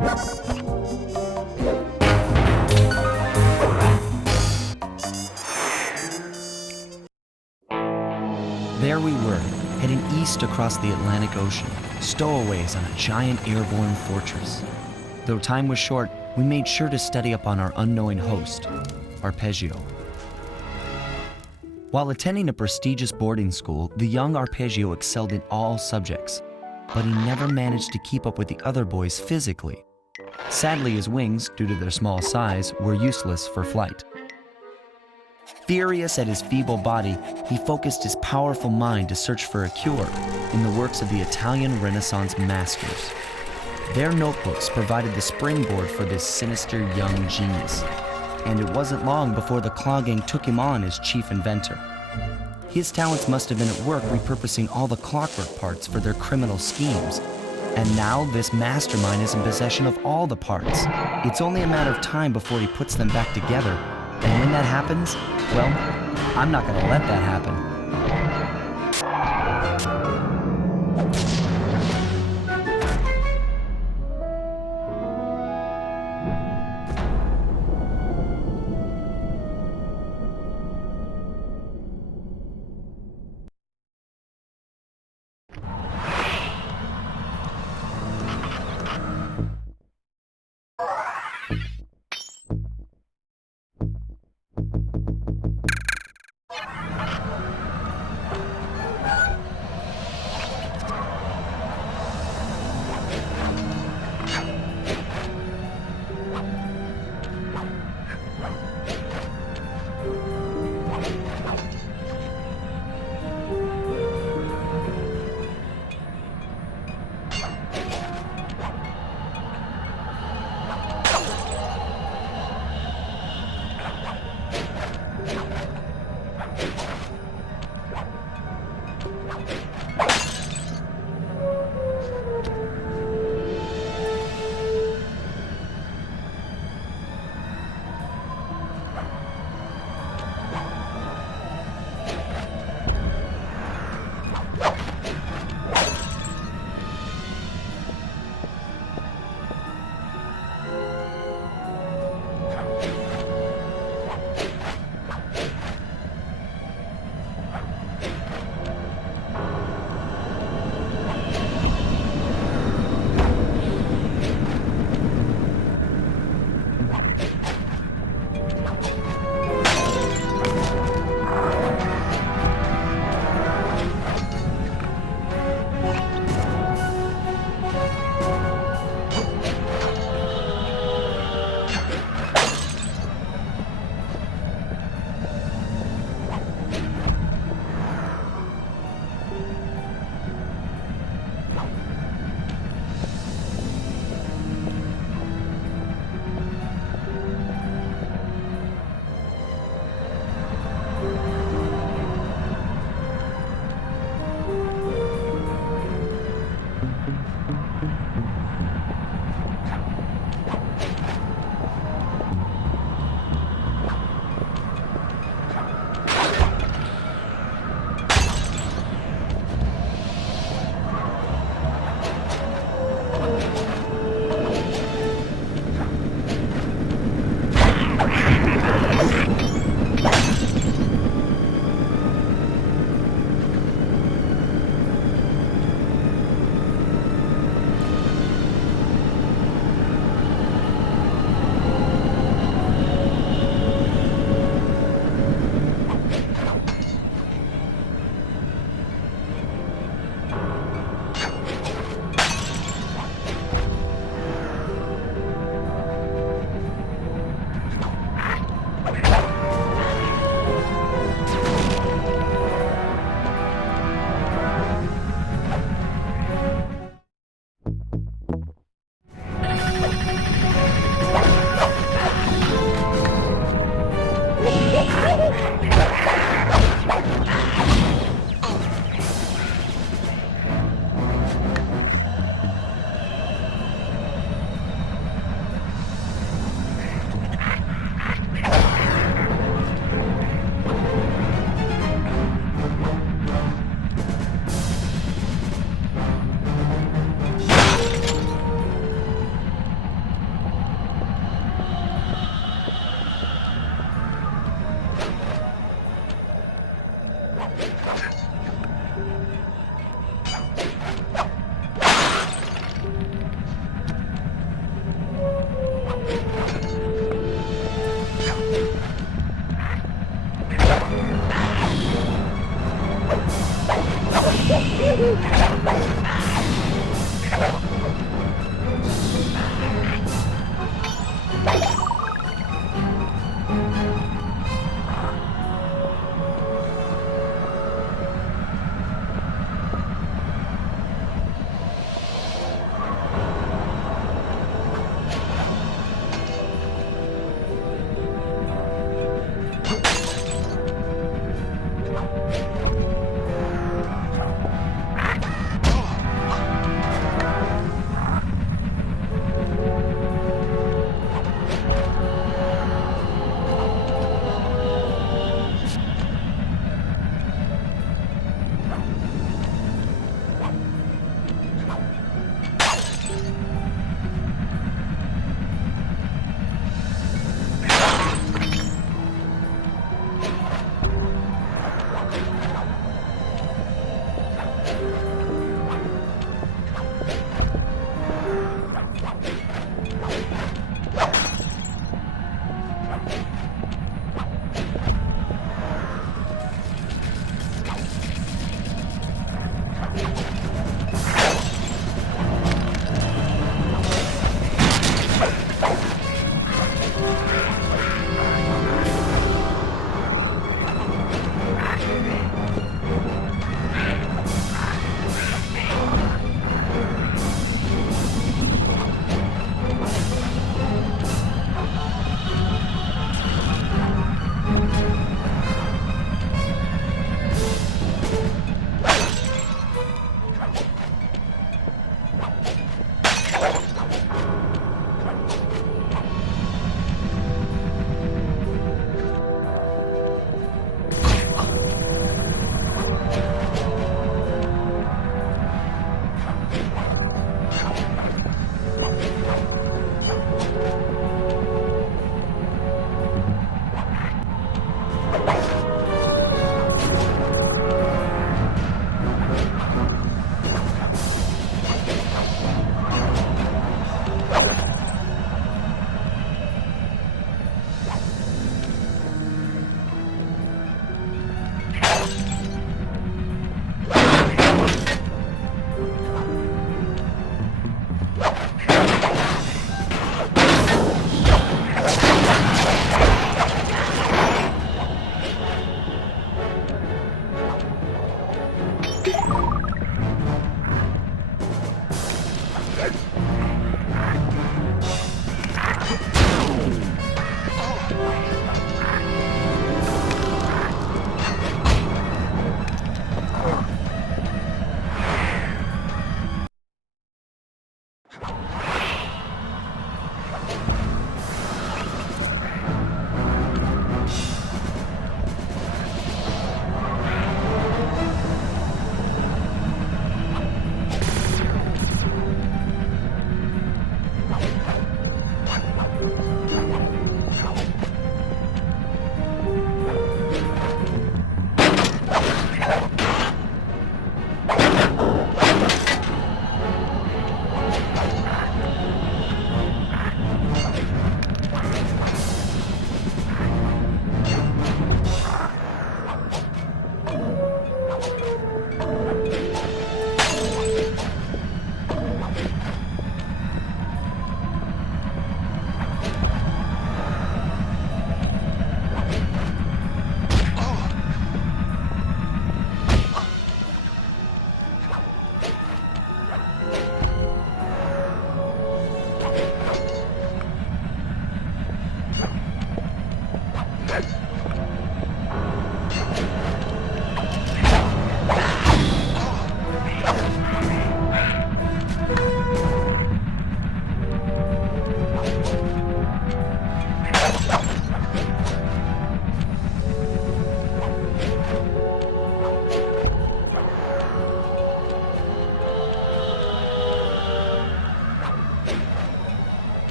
There we were, heading east across the Atlantic Ocean, stowaways on a giant airborne fortress. Though time was short, we made sure to study up on our unknowing host, Arpeggio. While attending a prestigious boarding school, the young Arpeggio excelled in all subjects, but he never managed to keep up with the other boys physically. Sadly, his wings, due to their small size, were useless for flight. Furious at his feeble body, he focused his powerful mind to search for a cure in the works of the Italian Renaissance masters. Their notebooks provided the springboard for this sinister young genius, and it wasn't long before the Claw Gang took him on as chief inventor. His talents must have been at work repurposing all the clockwork parts for their criminal schemes, and now this mastermind is in possession of all the parts. It's only a matter of time before he puts them back together. And when that happens, well, I'm not gonna let that happen.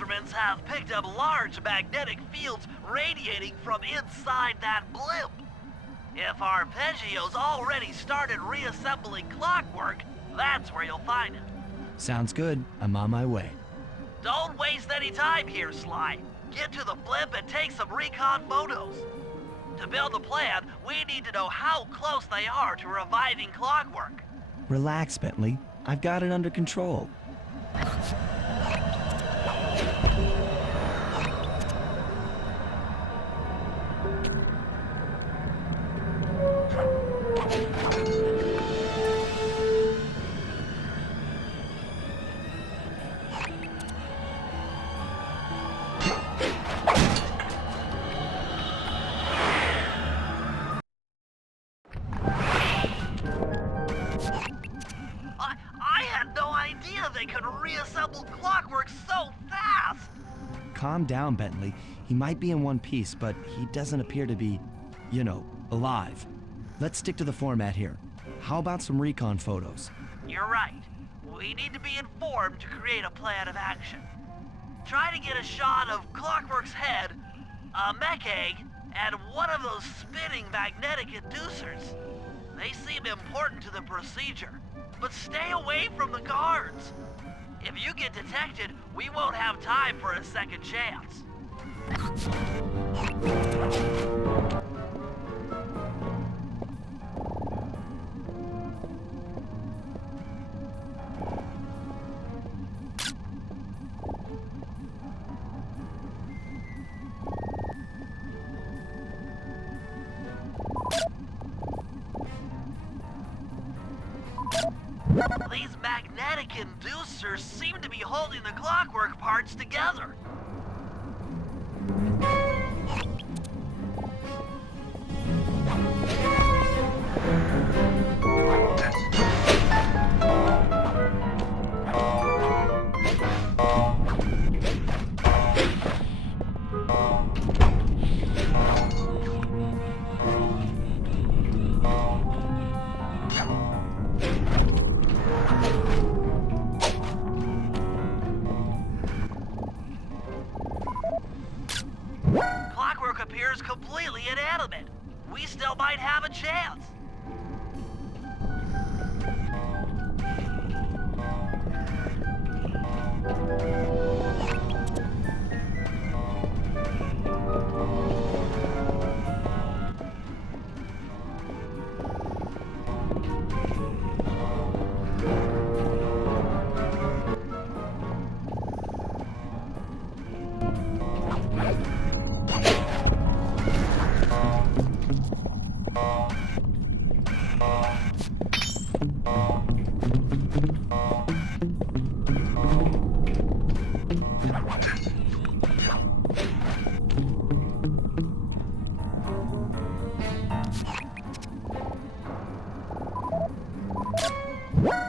instruments have picked up large magnetic fields radiating from inside that blimp. If Arpeggio's already started reassembling clockwork, that's where you'll find it. Sounds good. I'm on my way. Don't waste any time here, Sly. Get to the blimp and take some recon photos. To build a plan, we need to know how close they are to reviving clockwork. Relax, Bentley. I've got it under control. I had no idea they could reassemble clockwork so fast! Calm down, Bentley. He might be in one piece, but he doesn't appear to be, alive. Let's stick to the format here. How about some recon photos? You're right. We need to be informed to create a plan of action. Try to get a shot of Clockwork's head, a mech egg, and one of those spinning magnetic inducers. They seem important to the procedure, but stay away from the guards. If you get detected, we won't have time for a second chance. These magnetic inducers seem to be holding the clockwork parts together. Clockwork appears completely inanimate. We still might have a chance.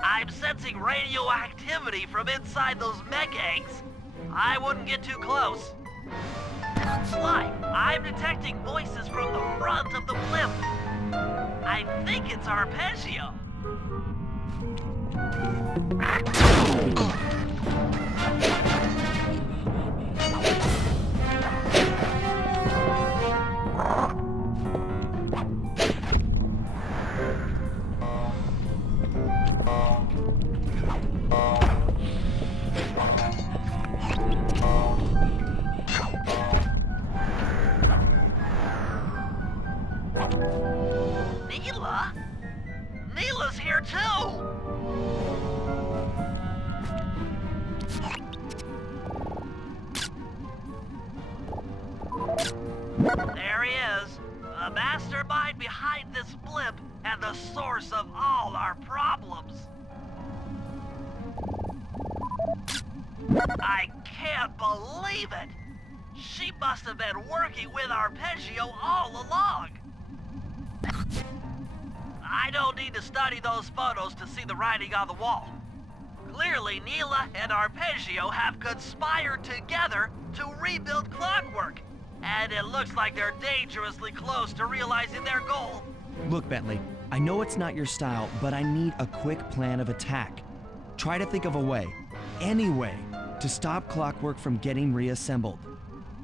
I'm sensing radioactivity from inside those mech eggs. I wouldn't get too close. Sly, I'm detecting voices from the front of the blimp. I think it's Arpeggio. Neela? Neela's here too! There he is, the mastermind behind this blimp and the source of all our problems. I can't believe it! She must have been working with Arpeggio all along. I don't need to study those photos to see the writing on the wall. Clearly, Neela and Arpeggio have conspired together to rebuild Clockwork. And it looks like they're dangerously close to realizing their goal. Look, Bentley, I know it's not your style, but I need a quick plan of attack. Try to think of a way, any way, to stop Clockwork from getting reassembled.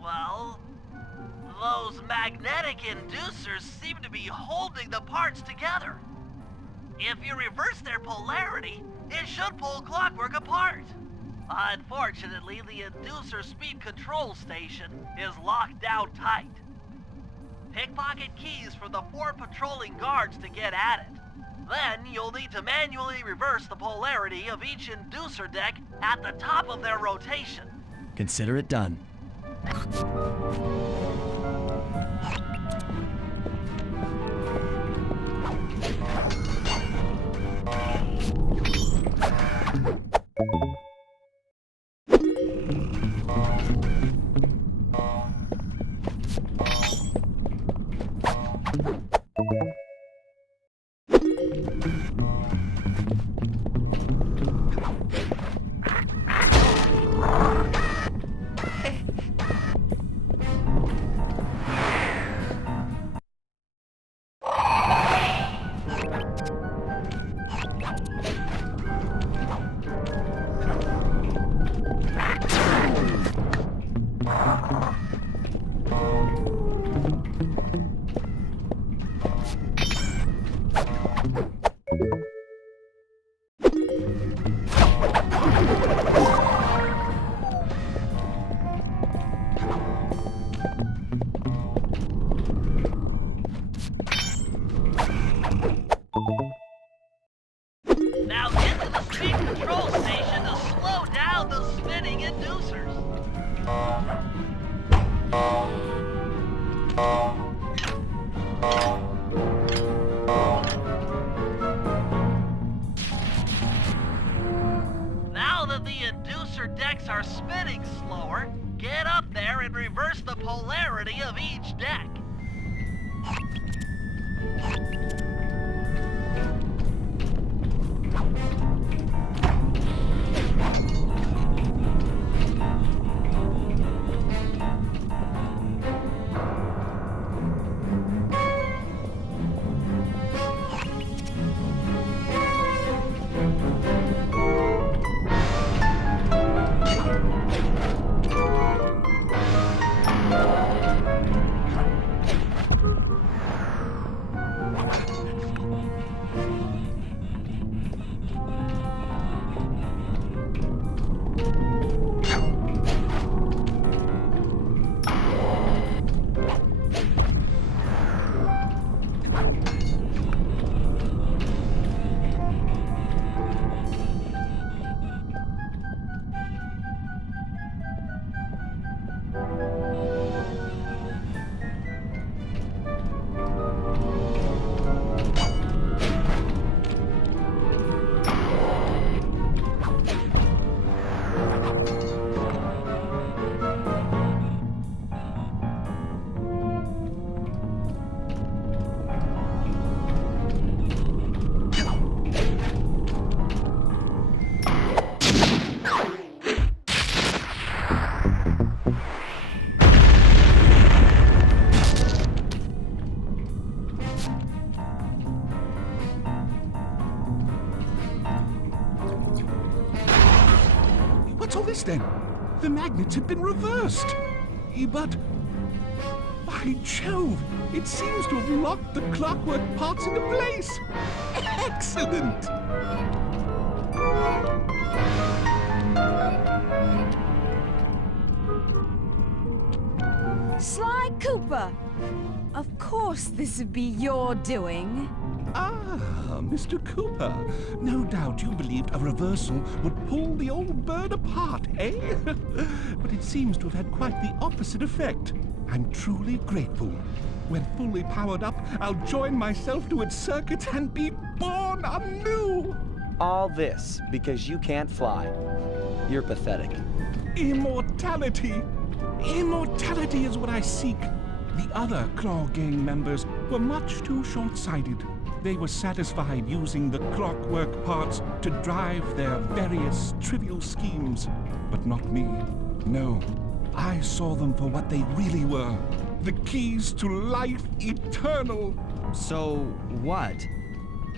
Well, those magnetic inducers seem to be holding the parts together. If you reverse their polarity, it should pull Clockwork apart. Unfortunately, the inducer speed control station is locked down tight. Pickpocket keys for the 4 patrolling guards to get at it. Then you'll need to manually reverse the polarity of each inducer deck at the top of their rotation. Consider it done. Now get to the speed control station to slow down the spinning inducers. Now that the inducer decks are spinning slower, get up there and reverse the polarity of each deck. What's all this then? The magnets have been reversed. But, by Jove, it seems to have locked the clockwork parts into place. Excellent! Sly Cooper! Of course this would be your doing. Ah, Mr. Cooper. No doubt you believed a reversal would pull the old bird apart, eh? But it seems to have had quite the opposite effect. I'm truly grateful. When fully powered up, I'll join myself to its circuit and be born anew! All this because you can't fly. You're pathetic. Immortality! Immortality is what I seek. The other Claw Gang members were much too short-sighted. They were satisfied using the clockwork parts to drive their various trivial schemes. But not me. No. I saw them for what they really were. The keys to life eternal. So, what?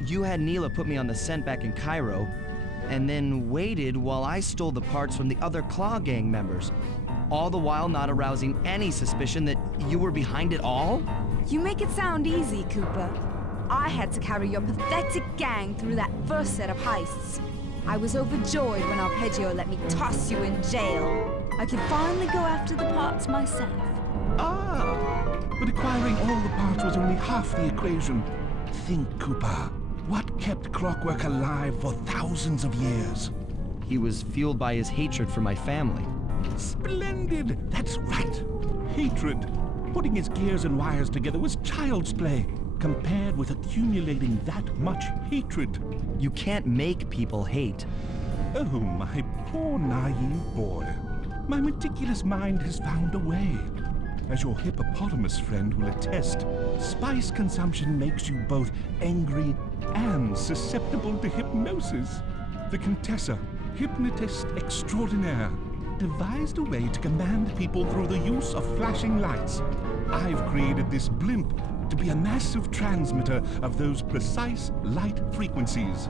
You had Neela put me on the scent back in Cairo, and then waited while I stole the parts from the other Claw Gang members, all the while not arousing any suspicion that you were behind it all? You make it sound easy, Cooper. I had to carry your pathetic gang through that first set of heists. I was overjoyed when Arpeggio let me toss you in jail. I could finally go after the parts myself. Ah, but acquiring all the parts was only half the equation. Think, Cooper. What kept Clockwork alive for thousands of years? He was fueled by his hatred for my family. Splendid! That's right. Hatred. Putting his gears and wires together was child's play, compared with accumulating that much hatred. You can't make people hate. Oh, my poor naive boy. My meticulous mind has found a way. As your hippopotamus friend will attest, spice consumption makes you both angry and susceptible to hypnosis. The Contessa, hypnotist extraordinaire, devised a way to command people through the use of flashing lights. I've created this blimp to be a massive transmitter of those precise light frequencies.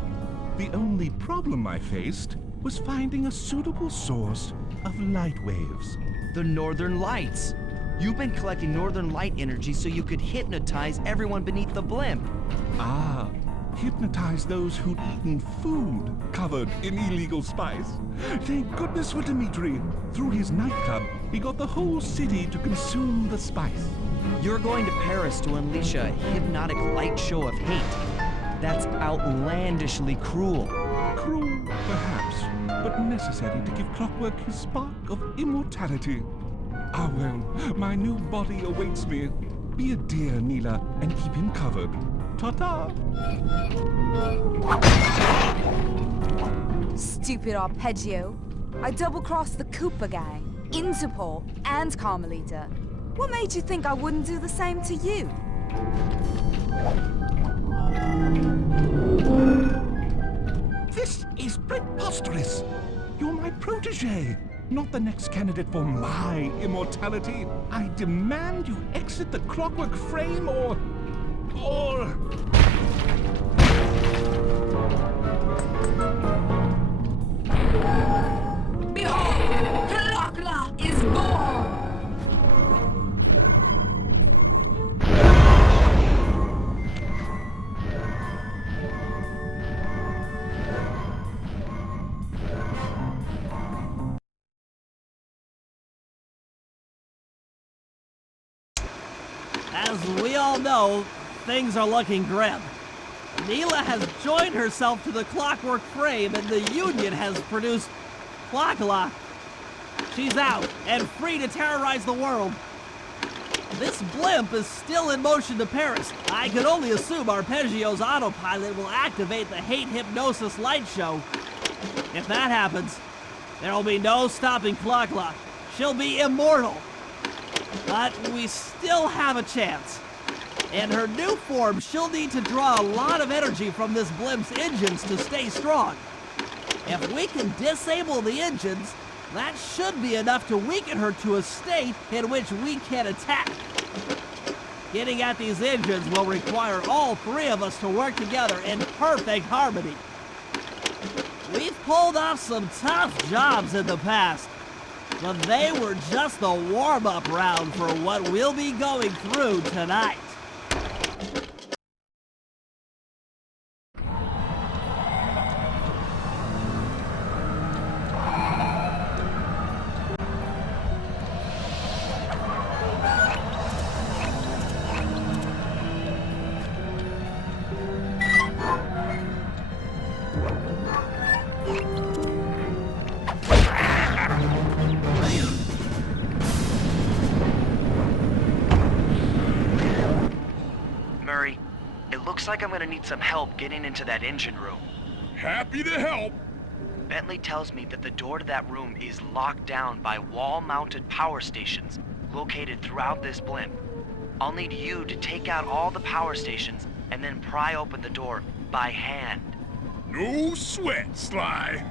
The only problem I faced was finding a suitable source of light waves. The Northern Lights. You've been collecting Northern Light energy so you could hypnotize everyone beneath the blimp. Ah, hypnotize those who'd eaten food covered in illegal spice. Thank goodness for Dmitri. Through his nightclub, he got the whole city to consume the spice. You're going to Paris to unleash a hypnotic light show of hate. That's outlandishly cruel. Cruel, perhaps, but necessary to give Clockwork his spark of immortality. Ah well, my new body awaits me. Be a dear, Neela, and keep him covered. Ta-ta! Stupid Arpeggio. I double-crossed the Cooper gang, Interpol, and Carmelita. What made you think I wouldn't do the same to you? This is preposterous! You're my protege, not the next candidate for my immortality. I demand you exit the Clockwork frame or... Behold, Clockla is born! As we all know, things are looking grim. Neela has joined herself to the Clockwork frame and the Union has produced Clockla. She's out and free to terrorize the world. This blimp is still in motion to Paris. I can only assume Arpeggio's autopilot will activate the hate hypnosis light show. If that happens, there will be no stopping Clockla. She'll be immortal. But we still have a chance. In her new form, she'll need to draw a lot of energy from this blimp's engines to stay strong. If we can disable the engines, that should be enough to weaken her to a state in which we can attack. Getting at these engines will require all three of us to work together in perfect harmony. We've pulled off some tough jobs in the past, but they were just the warm-up round for what we'll be going through tonight. It looks like I'm gonna need some help getting into that engine room. Happy to help. Bentley tells me that the door to that room is locked down by wall-mounted power stations located throughout this blimp. I'll need you to take out all the power stations and then pry open the door by hand. No sweat, Sly.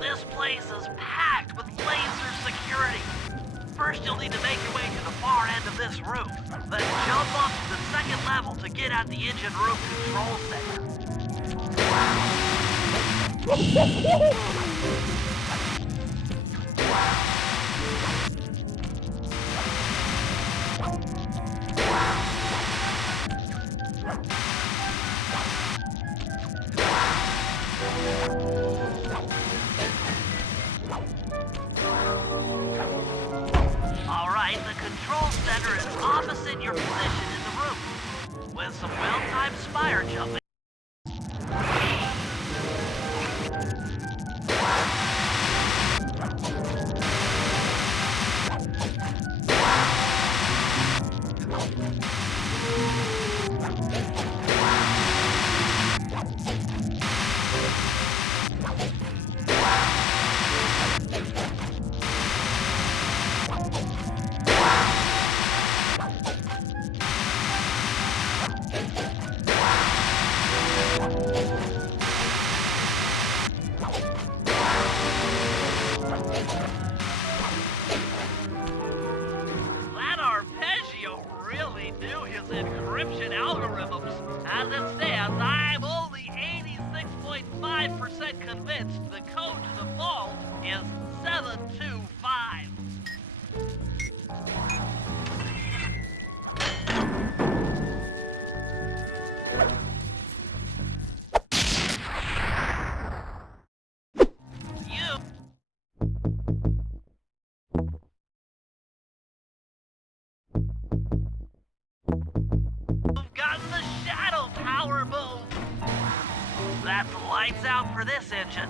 This place is packed with laser security. First, you'll need to make your way to the far end of this roof. Then jump up to the second level to get at the engine room control center. Alright, the control center is opposite your position in the room. With some well-timed spire jumping. That arpeggio really knew his encryption algorithms. As it stands, I'm only 86.5% convinced the code to the vault is 725. You've gotten the shadow power move. That's lights out for this engine.